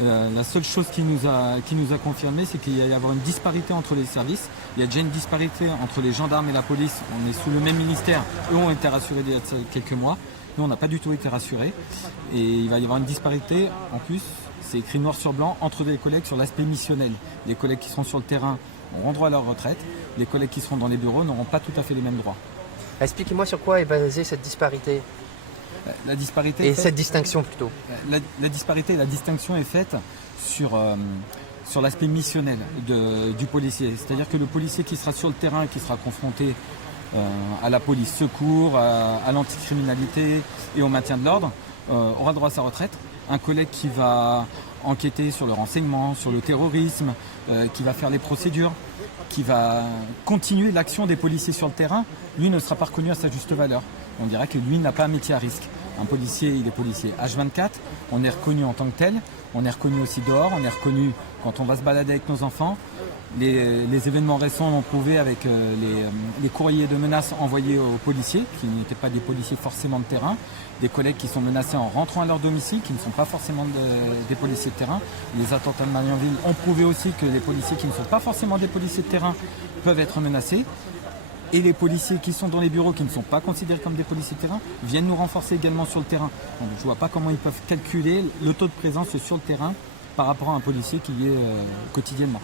La seule chose qui nous a confirmé, c'est qu'il y a y avoir une disparité entre les services. Il y a déjà une disparité entre les gendarmes et la police. On est sous le même ministère. Eux ont été rassurés il y a quelques mois. Nous, on n'a pas du tout été rassurés. Et il va y avoir une disparité, en plus, c'est écrit noir sur blanc, entre les collègues sur l'aspect missionnel. Les collègues qui seront sur le terrain auront droit à leur retraite. Les collègues qui seront dans les bureaux n'auront pas tout à fait les mêmes droits. Expliquez-moi sur quoi est basée cette disparité, La disparité et cette distinction plutôt. La disparité, la distinction est faite sur l'aspect missionnel du policier. C'est-à-dire que le policier qui sera sur le terrain, qui sera confronté à la police secours, à l'anticriminalité et au maintien de l'ordre, aura droit à sa retraite. Un collègue qui va enquêter sur le renseignement, sur le terrorisme, qui va faire les procédures, qui va continuer l'action des policiers sur le terrain, lui ne sera pas reconnu à sa juste valeur. On dirait que lui n'a pas un métier à risque. Un policier, il est policier H24, on est reconnu en tant que tel, on est reconnu aussi dehors, on est reconnu quand on va se balader avec nos enfants. Les événements récents l'ont prouvé avec les courriers de menaces envoyés aux policiers, qui n'étaient pas des policiers forcément de terrain, des collègues qui sont menacés en rentrant à leur domicile, qui ne sont pas forcément des policiers de terrain. Les attentats de Marienville ont prouvé aussi que les policiers qui ne sont pas forcément des policiers de terrain peuvent être menacés. Et les policiers qui sont dans les bureaux, qui ne sont pas considérés comme des policiers de terrain, viennent nous renforcer également sur le terrain. Donc je ne vois pas comment ils peuvent calculer le taux de présence sur le terrain par rapport à un policier qui y est quotidiennement.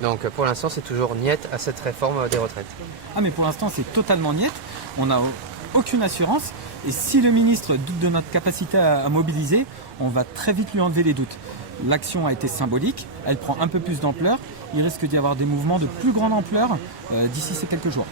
Donc pour l'instant, c'est toujours niette à cette réforme des retraites. Ah mais pour l'instant c'est totalement niet, on n'a aucune assurance et si le ministre doute de notre capacité à mobiliser, on va très vite lui enlever les doutes. L'action a été symbolique, elle prend un peu plus d'ampleur, il risque d'y avoir des mouvements de plus grande ampleur d'ici ces quelques jours.